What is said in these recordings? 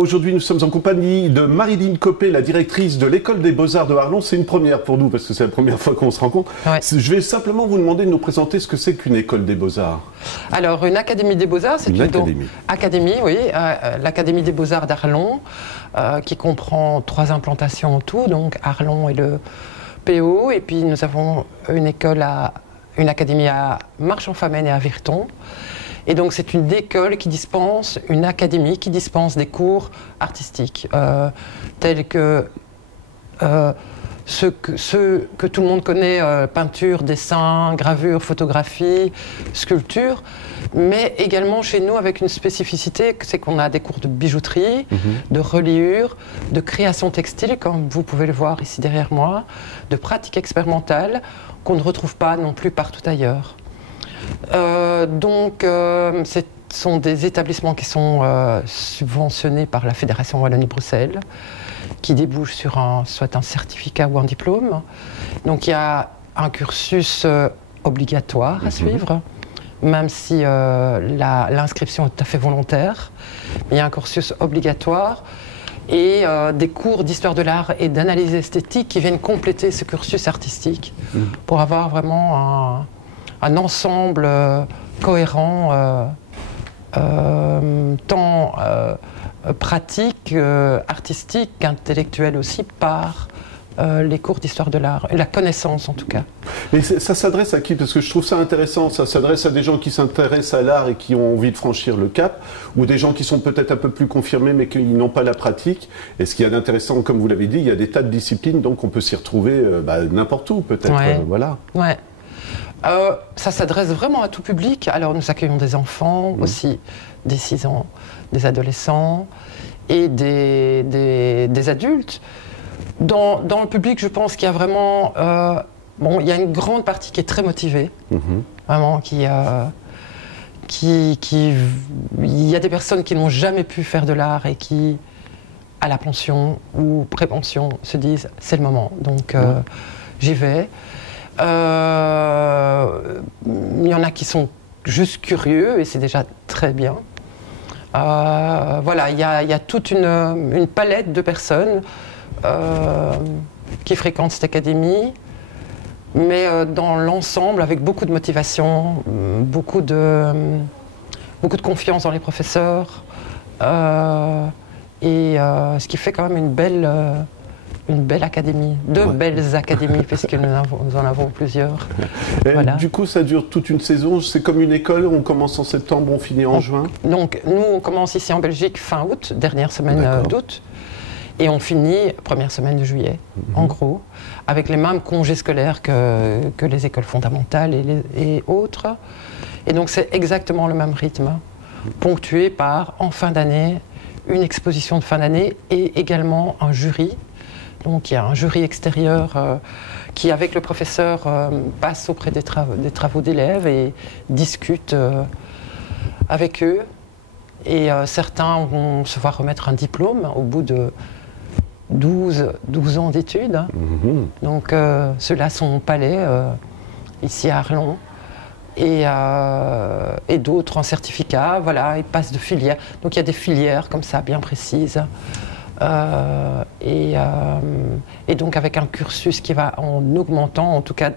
Aujourd'hui, nous sommes en compagnie de Marilyn Copé, la directrice de l'École des Beaux-Arts de Arlon. C'est une première pour nous, parce que c'est la première fois qu'on se rencontre. Ouais. Je vais simplement vous demander de nous présenter ce que c'est qu'une École des Beaux-Arts. Alors, une Académie des Beaux-Arts, c'est une académie. Académie, oui, l'Académie des Beaux-Arts d'Arlon, qui comprend 3 implantations en tout, donc Arlon et le PO. Et puis, nous avons une académie à Marche-en-Famenne et à Virton. Et donc c'est une école qui dispense, une académie qui dispense des cours artistiques, tels que ceux que tout le monde connaît, peinture, dessin, gravure, photographie, sculpture, mais également chez nous avec une spécificité, c'est qu'on a des cours de bijouterie, de reliure, de création textile, comme vous pouvez le voir ici derrière moi, de pratique expérimentale, qu'on ne retrouve pas non plus partout ailleurs. Ce sont des établissements qui sont subventionnés par la Fédération Wallonie-Bruxelles, qui débouchent sur soit un certificat ou un diplôme. Donc il y a un cursus obligatoire à suivre, même si l'inscription est tout à fait volontaire. Il y a un cursus obligatoire et des cours d'histoire de l'art et d'analyse esthétique qui viennent compléter ce cursus artistique pour avoir vraiment un ensemble cohérent, tant pratique, artistique qu'intellectuel aussi, par les cours d'histoire de l'art, et la connaissance en tout cas. Et ça s'adresse à qui? Parce que je trouve ça intéressant, ça s'adresse à des gens qui s'intéressent à l'art et qui ont envie de franchir le cap, ou des gens qui sont peut-être un peu plus confirmés mais qui n'ont pas la pratique. Et ce qu'il y a d'intéressant, comme vous l'avez dit, il y a des tas de disciplines, donc on peut s'y retrouver n'importe où peut-être. Ouais. Voilà. Ouais. Ça s'adresse vraiment à tout public. Alors nous accueillons des enfants aussi, des 6 ans, des adolescents et des adultes. Dans le public, je pense qu'il y a vraiment... il y a une grande partie qui est très motivée, vraiment, il y a des personnes qui n'ont jamais pu faire de l'art et qui, à la pension ou pré-pension, se disent c'est le moment, donc j'y vais. Il y en a qui sont juste curieux et c'est déjà très bien. Voilà, il y a toute une palette de personnes qui fréquentent cette académie, mais dans l'ensemble avec beaucoup de motivation, beaucoup de confiance dans les professeurs, ce qui fait quand même une belle académie, belles académies, puisque nous en avons plusieurs. Voilà. Du coup, ça dure toute une saison, c'est comme une école, on commence en septembre, on finit en juin? Donc, nous, on commence ici en Belgique fin août, dernière semaine d'août, et on finit première semaine de juillet, en gros, avec les mêmes congés scolaires que les écoles fondamentales et autres. Et donc, c'est exactement le même rythme, ponctué par, en fin d'année, une exposition de fin d'année et également un jury. Donc il y a un jury extérieur qui, avec le professeur, passe auprès des travaux d'élèves et discute avec eux. Et certains vont se voir remettre un diplôme au bout de 12 ans d'études. Donc ceux-là sont au palais, ici à Arlon. Et d'autres en certificat, voilà, ils passent de filières. Donc il y a des filières comme ça, bien précises. Et donc avec un cursus qui va en augmentant, en tout cas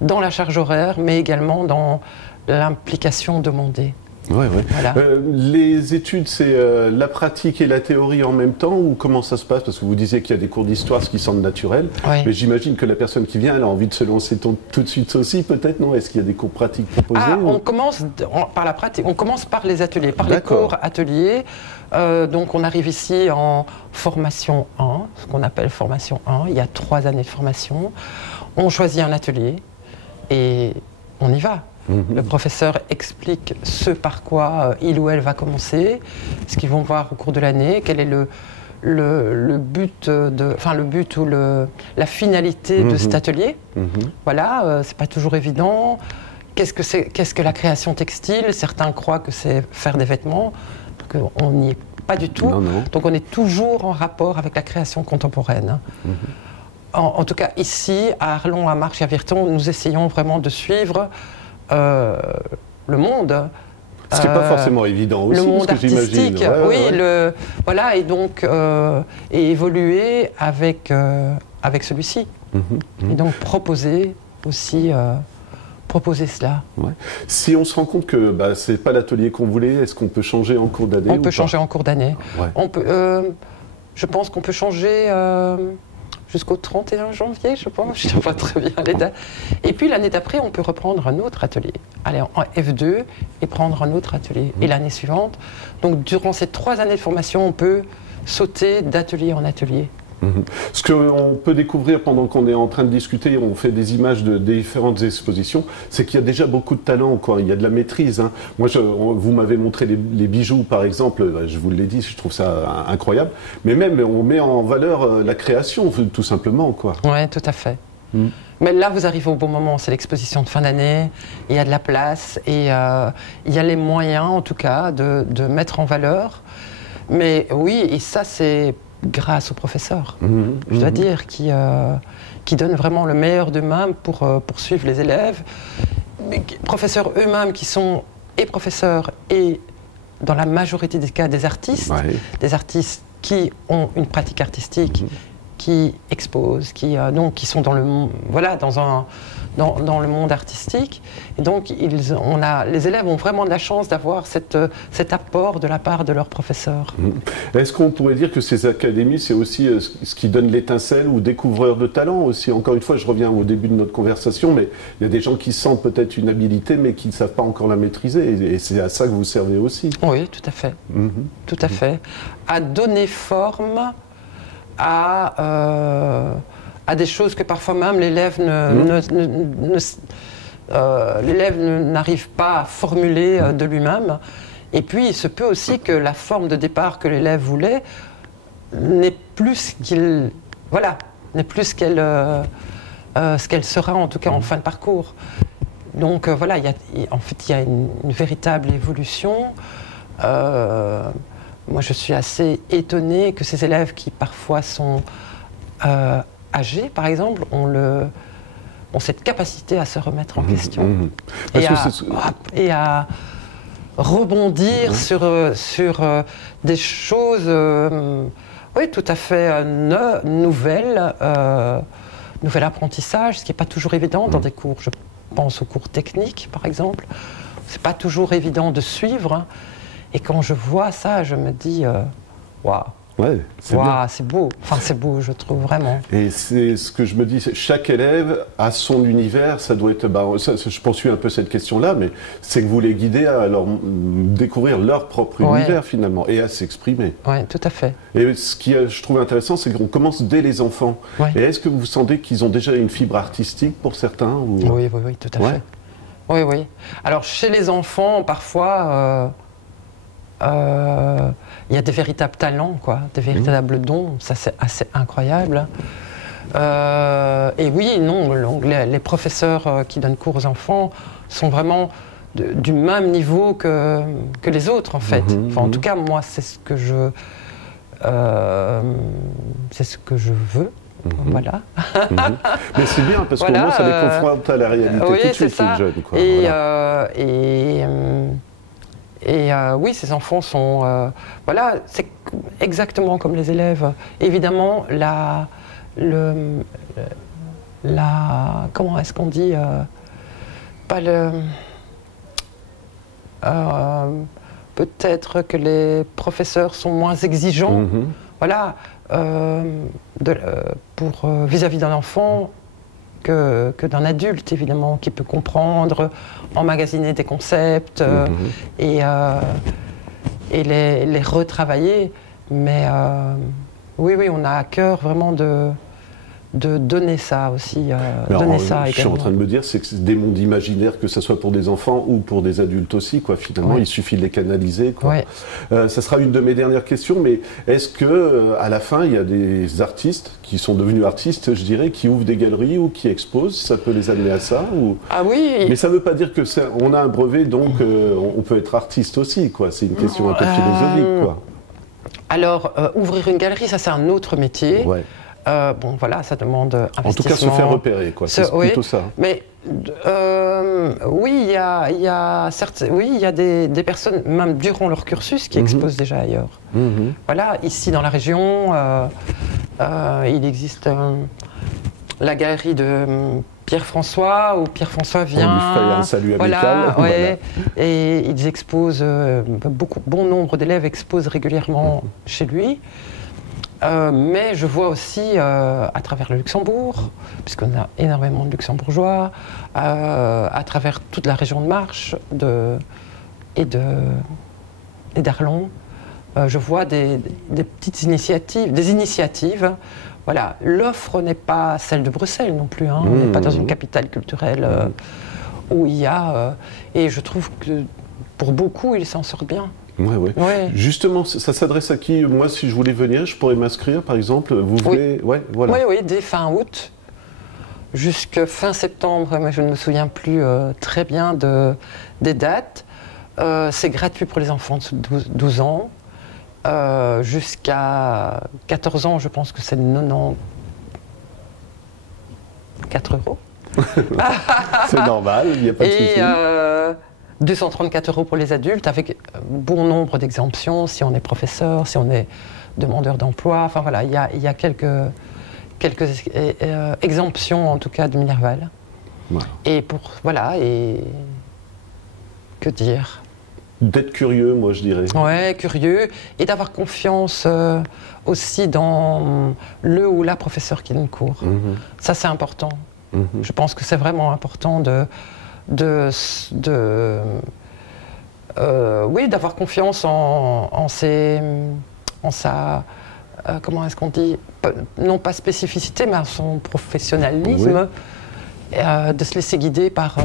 dans la charge horaire, mais également dans l'implication demandée. Ouais. Voilà. Les études, c'est la pratique et la théorie en même temps, ou comment ça se passe? Parce que vous disiez qu'il y a des cours d'histoire, ce qui semble naturel, mais j'imagine que la personne qui vient, elle a envie de se lancer tout de suite aussi, peut-être, non? Est-ce qu'il y a des cours pratiques proposés? On commence par la pratique, on commence par les ateliers, par les cours ateliers. Donc on arrive ici en formation 1, ce qu'on appelle formation 1, il y a 3 années de formation. On choisit un atelier et on y va. Le professeur explique ce par quoi il ou elle va commencer, ce qu'ils vont voir au cours de l'année, quel est le but ou la finalité de cet atelier. Voilà, c'est pas toujours évident. Qu'est-ce que la création textile? Certains croient que c'est faire des vêtements. On n'y est pas du tout. Non. Donc on est toujours en rapport avec la création contemporaine. En tout cas, ici, à Arlon, à Marche et à Virton, nous essayons vraiment de suivre le monde Ce qui n'est pas forcément évident aussi, le monde parce que artistique, j'imagine. Voilà, et donc et évoluer avec celui-ci. Et donc proposer aussi proposer cela. Ouais. Si on se rend compte que c'est pas l'atelier qu'on voulait, est-ce qu'on peut changer en cours d'année? On peut changer en cours d'année. Ouais. On peut, je pense qu'on peut changer jusqu'au 31 janvier, je pense. Je ne sais pas très bien les dates. Et puis l'année d'après, on peut reprendre un autre atelier. Aller en F2 et prendre un autre atelier. Et l'année suivante. Donc durant ces 3 années de formation, on peut sauter d'atelier en atelier. Ce qu'on peut découvrir pendant qu'on est en train de discuter, on fait des images de différentes expositions, c'est qu'il y a déjà beaucoup de talent, quoi. Il y a de la maîtrise. Hein. Moi, vous m'avez montré les bijoux, par exemple, je vous l'ai dit, je trouve ça incroyable. Mais même, on met en valeur la création, tout simplement, quoi. Oui, tout à fait. Mais là, vous arrivez au bon moment, c'est l'exposition de fin d'année, il y a de la place et il y a les moyens, en tout cas, de mettre en valeur. Mais oui, et ça, c'est grâce aux professeurs, je dois dire, qui donnent vraiment le meilleur d'eux-mêmes pour suivre les élèves. Mais professeurs eux-mêmes qui sont et professeurs et, dans la majorité des cas, des artistes qui ont une pratique artistique, qui exposent, qui sont dans le monde artistique. Et donc, les élèves ont vraiment de la chance d'avoir cet apport de la part de leurs professeurs. Est-ce qu'on pourrait dire que ces académies, c'est aussi ce qui donne l'étincelle ou découvreur de talent aussi? Encore une fois, je reviens au début de notre conversation, mais il y a des gens qui sentent peut-être une habilité, mais qui ne savent pas encore la maîtriser. Et c'est à ça que vous servez aussi. Oui, tout à fait. Tout à fait. À donner forme à des choses que parfois même l'élève n'arrive pas à formuler de lui-même. Et puis il se peut aussi que la forme de départ que l'élève voulait n'est plus ce qu'elle sera en tout cas en fin de parcours. Donc voilà, il y a une véritable évolution. Moi, je suis assez étonnée que ces élèves qui parfois sont âgés, par exemple, ont cette capacité à se remettre en question et à rebondir sur des choses tout à fait nouvelles, nouvel apprentissage, ce qui n'est pas toujours évident dans des cours. Je pense aux cours techniques, par exemple. C'est pas toujours évident de suivre. Et quand je vois ça, je me dis, waouh, c'est beau. Enfin, c'est beau, je trouve vraiment. Et c'est ce que je me dis, chaque élève a son univers. Ça doit être, je poursuis un peu cette question-là, mais c'est que vous les guidez à découvrir leur propre univers finalement et à s'exprimer. Oui, tout à fait. Et ce qui je trouve intéressant, c'est qu'on commence dès les enfants. Et est-ce que vous sentez qu'ils ont déjà une fibre artistique pour certains ou... Oui, tout à fait. Oui. Alors chez les enfants, parfois. Il y a des véritables talents, des véritables dons, ça c'est assez incroyable. Et oui, non, les professeurs qui donnent cours aux enfants sont vraiment du même niveau que les autres en fait. Enfin, en tout cas, moi, c'est ce que je veux. Voilà. Mais c'est bien parce qu'au moins ça les confronte à la réalité tout de suite, les jeunes. Et oui, ces enfants sont... c'est exactement comme les élèves. Évidemment, comment est-ce qu'on dit peut-être que les professeurs sont moins exigeants. Vis-à-vis d'un enfant que d'un adulte, évidemment, qui peut comprendre, emmagasiner des concepts et les retravailler. Mais oui, on a à cœur vraiment de donner ça aussi. Je suis en train de me dire, c'est que c'est des mondes imaginaires, que ce soit pour des enfants ou pour des adultes aussi, finalement, il suffit de les canaliser. Ça sera une de mes dernières questions, mais est-ce que à la fin, il y a des artistes qui sont devenus artistes, je dirais, qui ouvrent des galeries ou qui exposent? Ça peut les amener à ça Ah oui. Mais ça ne veut pas dire que on a un brevet, donc on peut être artiste aussi, C'est une question un peu philosophique, Alors, ouvrir une galerie, ça c'est un autre métier. Bon, voilà, ça demande investissement. En tout cas, se faire repérer, quoi. C'est plutôt ça. Mais oui, il y a certes, oui, il y a des personnes, même durant leur cursus, qui exposent déjà ailleurs. Voilà, ici dans la région, il existe la galerie de Pierre-François, où Pierre-François vient. On lui fait un salut amical. Voilà, ouais, et ils exposent, bon nombre d'élèves exposent régulièrement chez lui. Mais je vois aussi à travers le Luxembourg, puisqu'on a énormément de luxembourgeois, à travers toute la région de Marche et d'Arlon, je vois des petites initiatives, Voilà, l'offre n'est pas celle de Bruxelles non plus, hein. On n'est pas dans une capitale culturelle où il y a... et je trouve que pour beaucoup, ils s'en sortent bien. Ouais. Justement, ça s'adresse à qui? Moi, si je voulais venir, je pourrais m'inscrire, par exemple. Vous voulez... Oui, dès fin août, jusqu'à fin septembre, mais je ne me souviens plus très bien des dates. C'est gratuit pour les enfants de 12 ans. Jusqu'à 14 ans, je pense que c'est 94 €. C'est normal, il n'y a pas de souci. 234 € pour les adultes, avec bon nombre d'exemptions, si on est professeur, si on est demandeur d'emploi. Enfin voilà, il y a quelques exemptions, en tout cas, de Minerval. Voilà. Et que dire? D'être curieux, moi, je dirais. Ouais, curieux, et d'avoir confiance aussi dans le ou la professeur qui donne cours. Ça, c'est important. Je pense que c'est vraiment important d'avoir confiance en sa, comment est-ce qu'on dit, non pas spécificité, mais en son professionnalisme, de se laisser guider par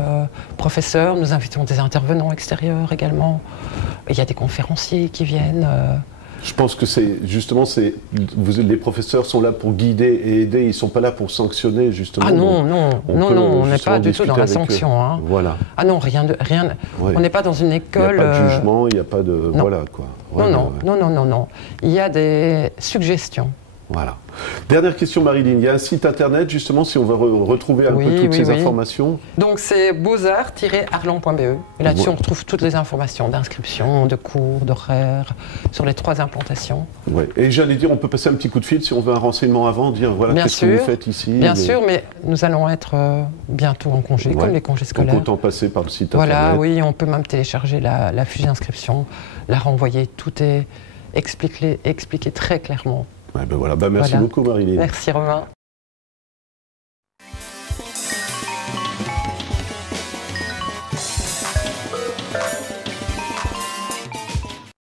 professeurs. Nous invitons des intervenants extérieurs également. Il y a des conférenciers qui viennent. Je pense que les professeurs sont là pour guider et aider, ils ne sont pas là pour sanctionner, justement. Ah non, on n'est pas du tout dans la sanction. Hein. Voilà. Ah non, rien. On n'est pas dans une école. Il n'y a pas de jugement, il n'y a pas de... Non. Voilà, quoi. Non. Il y a des suggestions. Voilà. Dernière question, Marilyn. Il y a un site internet, justement, si on veut retrouver un peu toutes ces informations. Donc, c'est beaux-arts-arlon.be. Et là-dessus, on retrouve toutes les informations d'inscription, de cours, d'horaires, sur les 3 implantations. Ouais. Et j'allais dire, on peut passer un petit coup de fil si on veut un renseignement avant, dire voilà, qu'est-ce que vous faites ici. Bien sûr, mais nous allons être bientôt en congé, comme les congés scolaires. Donc, autant passer par le site internet. Voilà, oui, on peut même télécharger la fiche d'inscription, la renvoyer. Tout est expliqué très clairement. Merci beaucoup, Marilyn. Merci, Romain.